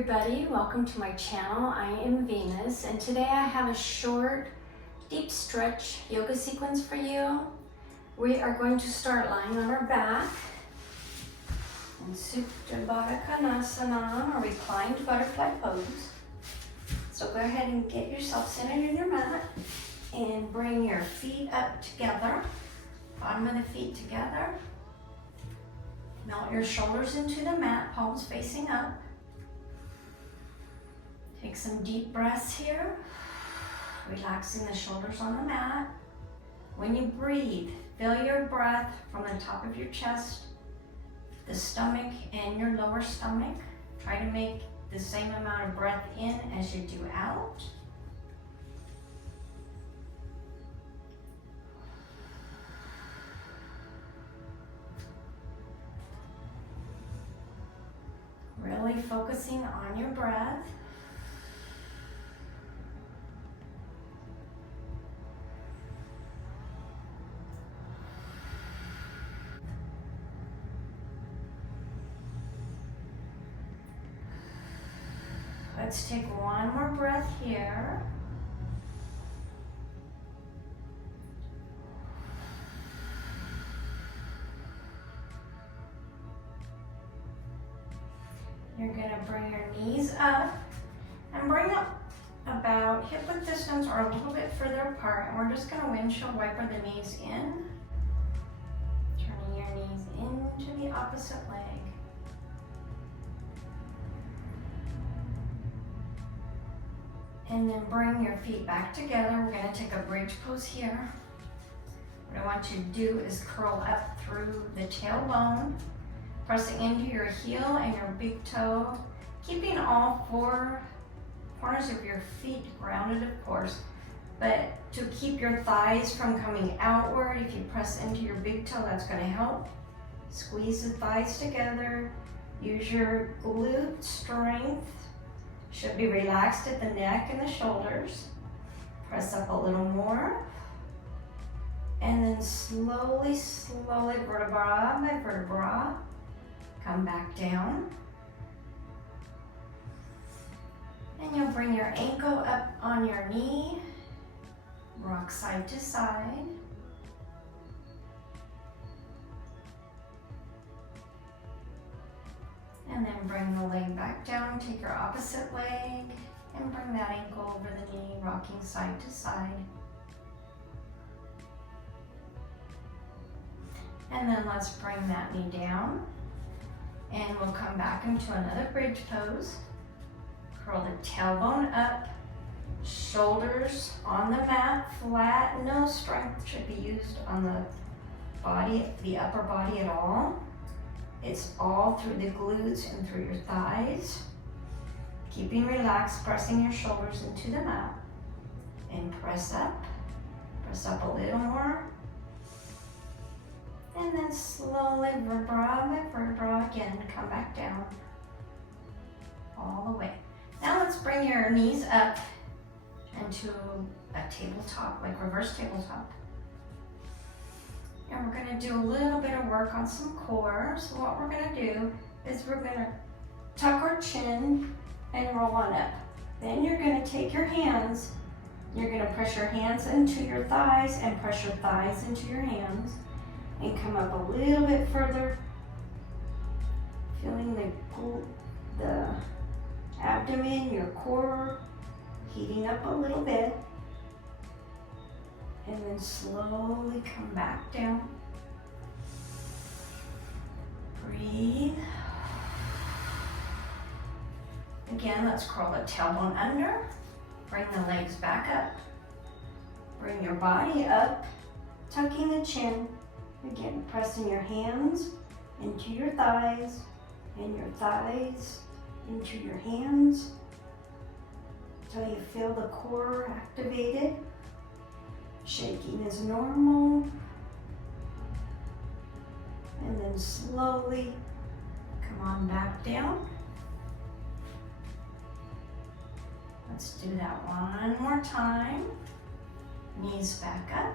everybody, welcome to my channel. I am Venus and today I have a short, deep stretch yoga sequence for you. We are going to start lying on our back in Supine or reclined butterfly pose. So go ahead and get yourself centered in your mat and bring your feet up together, bottom of the feet together. Melt your shoulders into the mat, palms facing up. Take some deep breaths here, relaxing the shoulders on the mat. When you breathe, feel your breath from the top of your chest, the stomach, and your lower stomach. Try to make the same amount of breath in as you do out. Really focusing on your breath. Let's take one more breath here. You're going to bring your knees up and bring up about hip width distance or a little bit further apart. And we're just going to windshield wiper the knees in, turning your knees into the opposite leg. And then bring your feet back together. We're going to take a bridge pose here. What I want you to do is curl up through the tailbone, pressing into your heel and your big toe, keeping all four corners of your feet grounded, of course, but to keep your thighs from coming outward, if you press into your big toe, that's going to help. Squeeze the thighs together. Use your glute strength. Should be relaxed at the neck and the shoulders. Press up a little more. And then slowly, vertebra by vertebra, come back down. And you'll bring your ankle up on your knee, rock side to side. And then bring the leg back down, take your opposite leg, and bring that ankle over the knee, rocking side to side. And then let's bring that knee down, and we'll come back into another bridge pose. Curl the tailbone up, shoulders on the mat, flat, no strength should be used on the body, the upper body at all. It's all through the glutes and through your thighs. Keeping relaxed, pressing your shoulders into the mat. And press up a little more. And then slowly, vertebra by vertebra, again, come back down. All the way. Now let's bring your knees up into a tabletop, like reverse tabletop. And we're going to do a little bit of work on some core. So what we're going to do is we're going to tuck our chin and roll on up. Then you're going to take your hands, you're going to press your hands into your thighs and press your thighs into your hands and come up a little bit further, feeling the abdomen, your core heating up a little bit. And then slowly come back down. Breathe. Again, let's curl the tailbone under. Bring the legs back up. Bring your body up, tucking the chin. Again, pressing your hands into your thighs and your thighs into your hands until you feel the core activated. Shaking is normal. And then slowly come on back down. Let's do that one more time. Knees back up.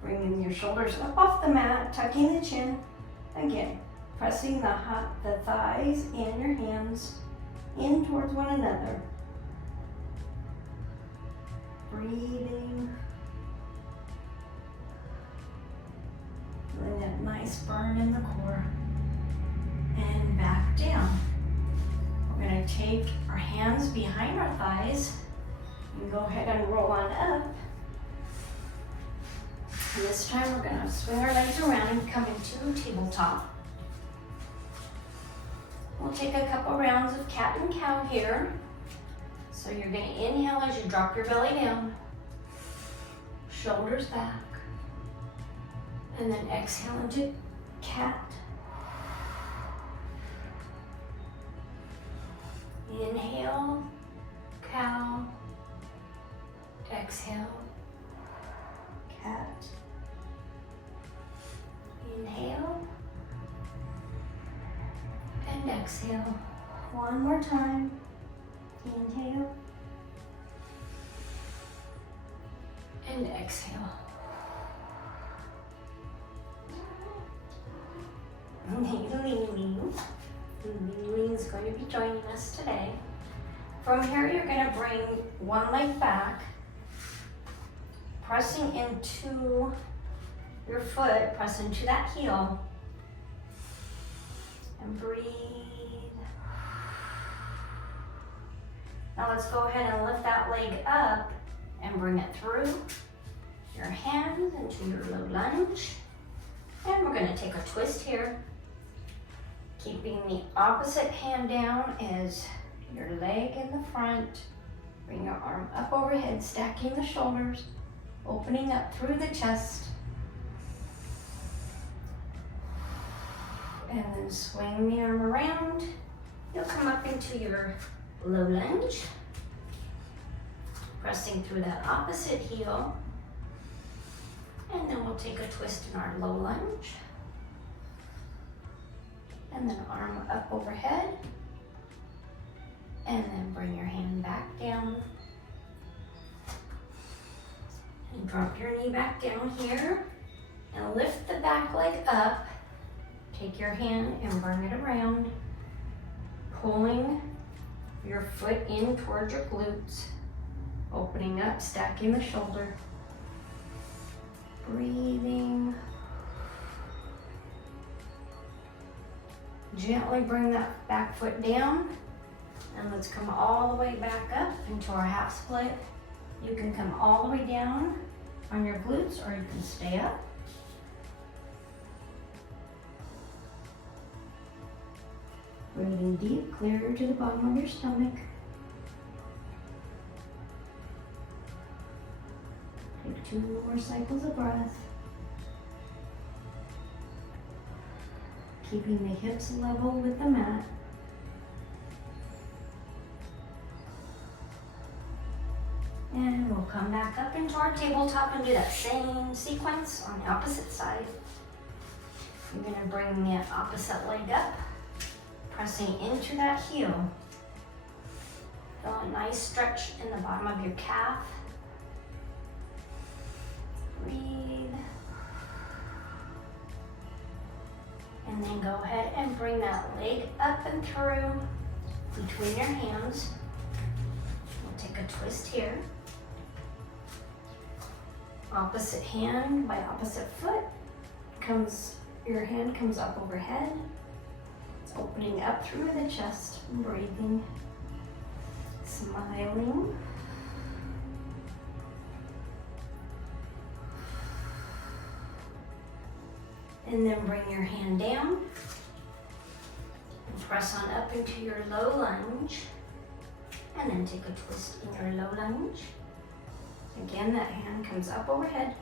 Bringing your shoulders up off the mat, tucking the chin. Again, Pressing the thighs and your hands in towards one another. Breathing. Feeling that nice burn in the core. And back down. We're going to take our hands behind our thighs and go ahead and roll on up. And this time we're going to swing our legs around and come into tabletop. We'll take a couple rounds of cat and cow here. So you're going to inhale as you drop your belly down, shoulders back, and then exhale into cat. Inhale, cow, exhale, cat. Inhale and exhale. One more time. Inhale and exhale. Ling is going to be joining us today. From here, you're going to bring one leg back, pressing into your foot, press into that heel, and breathe. Now let's go ahead and lift that leg up and bring it through your hands into your low lunge. And we're going to take a twist here. Keeping the opposite hand down as your leg in the front. Bring your arm up overhead, stacking the shoulders, opening up through the chest. And then swing the arm around. You'll come up into your low lunge. Pressing through that opposite heel. And then we'll take a twist in our low lunge. And then arm up overhead. And then bring your hand back down. And drop your knee back down here. And lift the back leg up. Take your hand and bring it around. Pulling your foot in towards your glutes. Opening up, stacking the shoulder. Breathing. Gently bring that back foot down. And let's come all the way back up into our half split. You can come all the way down on your glutes or you can stay up. Breathing deep, clear to the bottom of your stomach. Take 2 more cycles of breath. Keeping the hips level with the mat. And we'll come back up into our tabletop and do that same sequence on the opposite side. You're going to bring the opposite leg up, pressing into that heel. Feel a nice stretch in the bottom of your calf. Breathe. And then go ahead and bring that leg up and through between your hands. We'll take a twist here. Opposite hand by opposite foot. Your hand comes up overhead. It's opening up through the chest, breathing, smiling. And then bring your hand down and press on up into your low lunge. And then take a twist in your low lunge. Again, that hand comes up overhead.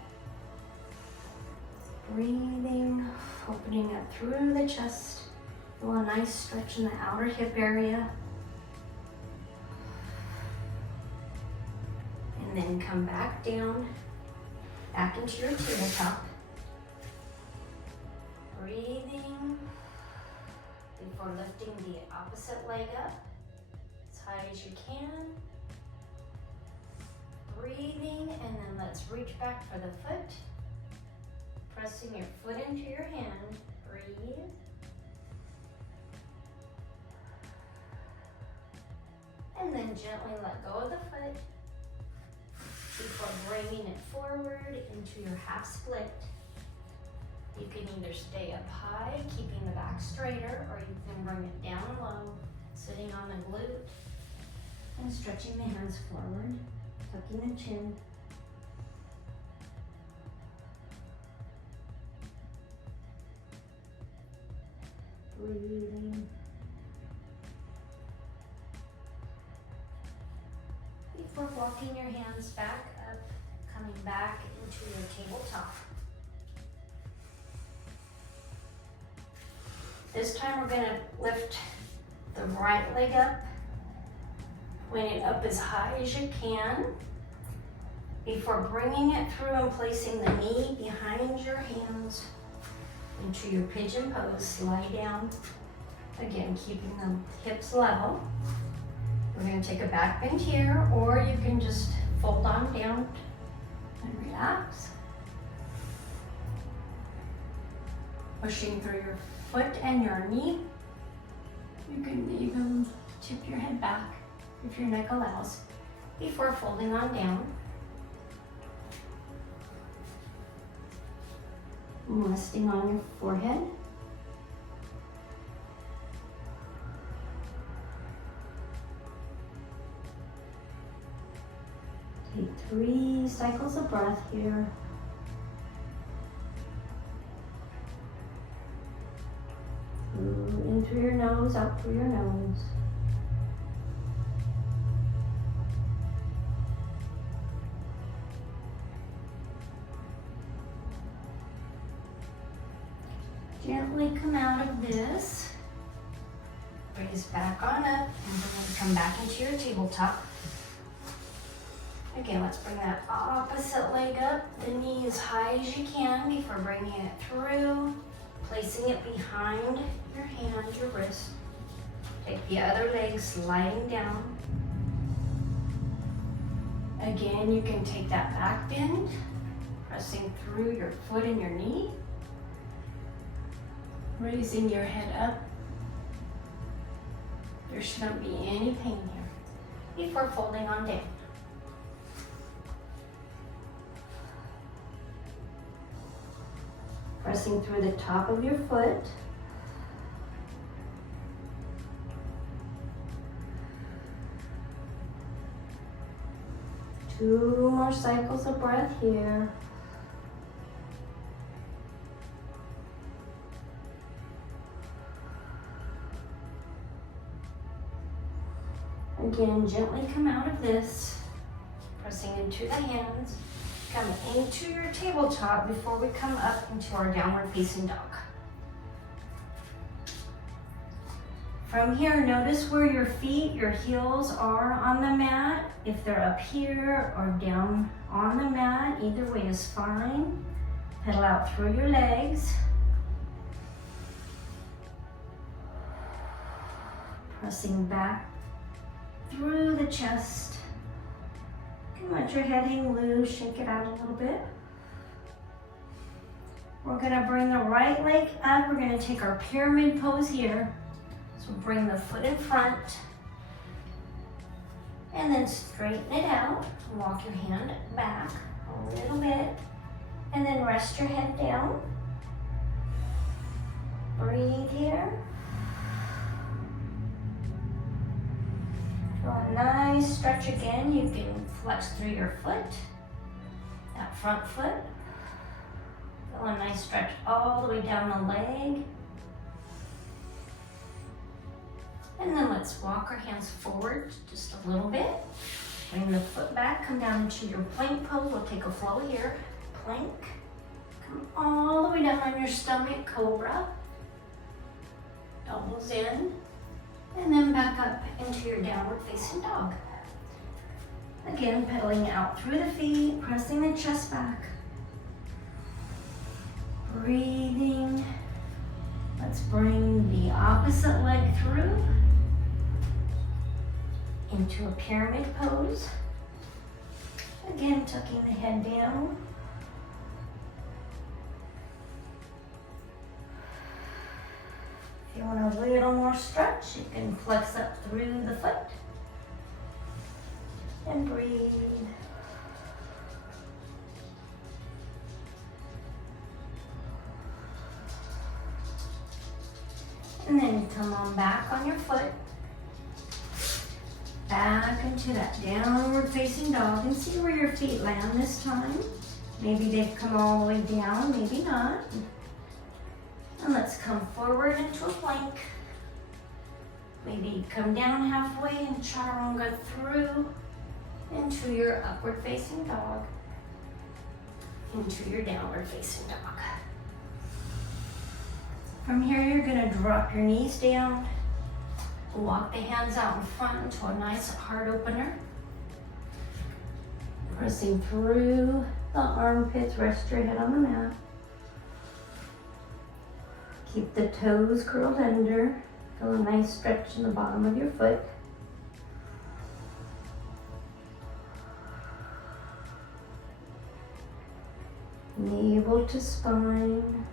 Breathing, opening up through the chest. Feel a nice stretch in the outer hip area. And then come back down, back into your tabletop. Breathing before lifting the opposite leg up as high as you can. Breathing, and then let's reach back for the foot. Pressing your foot into your hand. Breathe. And then gently let go of the foot before bringing it forward into your half split. You can either stay up high, keeping the back straighter, or you can bring it down low, sitting on the glute and stretching the hands forward, tucking the chin. Breathing. Before walking your hands back up, coming back into your tabletop. This time we're going to lift the right leg up, point it up as high as you can before bringing it through and placing the knee behind your hands into your pigeon pose. Lie down, again keeping the hips level. We're going to take a back bend here, or you can just fold on down and relax. Pushing through your foot and your knee. You can even tip your head back if your neck allows before folding on down. Resting on your forehead. Take 3 cycles of breath here. In through your nose, out through your nose. Gently come out of this. Raise back on up, and then come back into your tabletop. Again, let's bring that opposite leg up, the knee as high as you can before bringing it through, placing it behind your hand, your wrist. Take the other leg, sliding down. Again, you can take that back bend, pressing through your foot and your knee, raising your head up. There shouldn't be any pain here before folding on down. Pressing through the top of your foot. Two more cycles of breath here. Again, gently come out of this, pressing into the hands. Come into your tabletop before we come up into our downward facing dog. From here, notice where your feet, your heels are on the mat. If they're up here or down on the mat, either way is fine. Pedal out through your legs. Pressing back through the chest. Let your head hang loose, shake it out a little bit. We're gonna bring the right leg up. We're gonna take our pyramid pose here. So bring the foot in front and then straighten it out. Walk your hand back a little bit and then rest your head down. Breathe here. Feel a nice stretch again. You can flex through your foot, that front foot. Feel a nice stretch all the way down the leg. And then let's walk our hands forward just a little bit. Bring the foot back, come down into your plank pose. We'll take a flow here. Plank. Come all the way down on your stomach, cobra. Elbows in. And then back up into your downward facing dog. Again, pedaling out through the feet, pressing the chest back. Breathing. Let's bring the opposite leg through into a pyramid pose. Again, tucking the head down. If you want a little more stretch, you can flex up through the foot. And breathe. And then come on back on your foot. Back into that downward facing dog and see where your feet land this time. Maybe they've come all the way down, maybe not. And let's come forward into a plank. Maybe come down halfway and chaturanga through into your upward facing dog, into your downward facing dog. From here, you're gonna drop your knees down, walk the hands out in front into a nice heart opener. Pressing through the armpits, rest your head on the mat. Keep the toes curled under. Feel a nice stretch in the bottom of your foot. Navel to spine.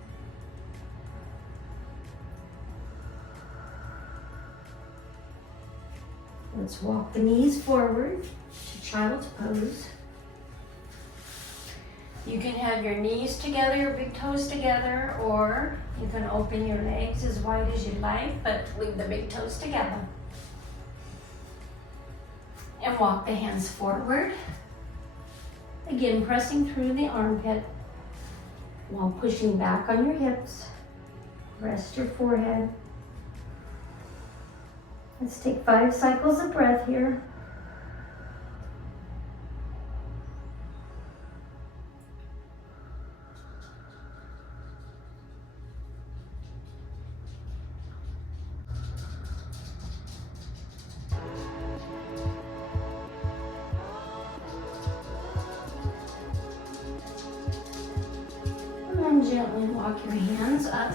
Let's walk the knees forward to child's pose. You can have your knees together, your big toes together, or you can open your legs as wide as you like, but leave the big toes together. And walk the hands forward. Again, pressing through the armpit while pushing back on your hips. Rest your forehead. Let's take 5 cycles of breath here. And then gently walk your hands up.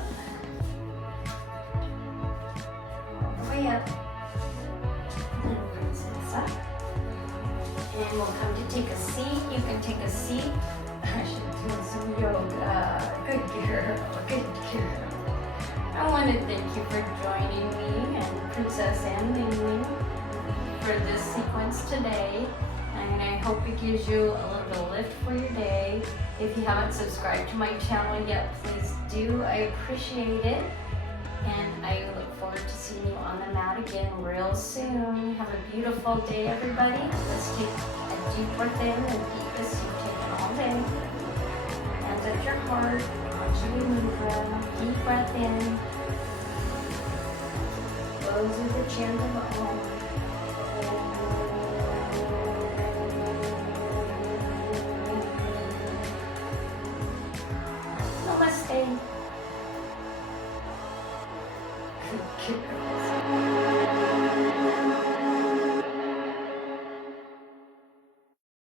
All the way up. And we'll come to take a seat. You can take a seat. I should do some yoga. Good girl, good girl. I want to thank you for joining me and Princess and Mingling for this sequence today. And I hope it gives you a little lift for your day. If you haven't subscribed to my channel yet, please do. I appreciate it. And I look forward to seeing you on the mat again real soon. Have a beautiful day, everybody. Let's take a deep breath in, the deepest you've taken all day. Hands at your heart, Anjali Mudra. Deep breath in. Close with the chant of Om. Namaste. Good girls.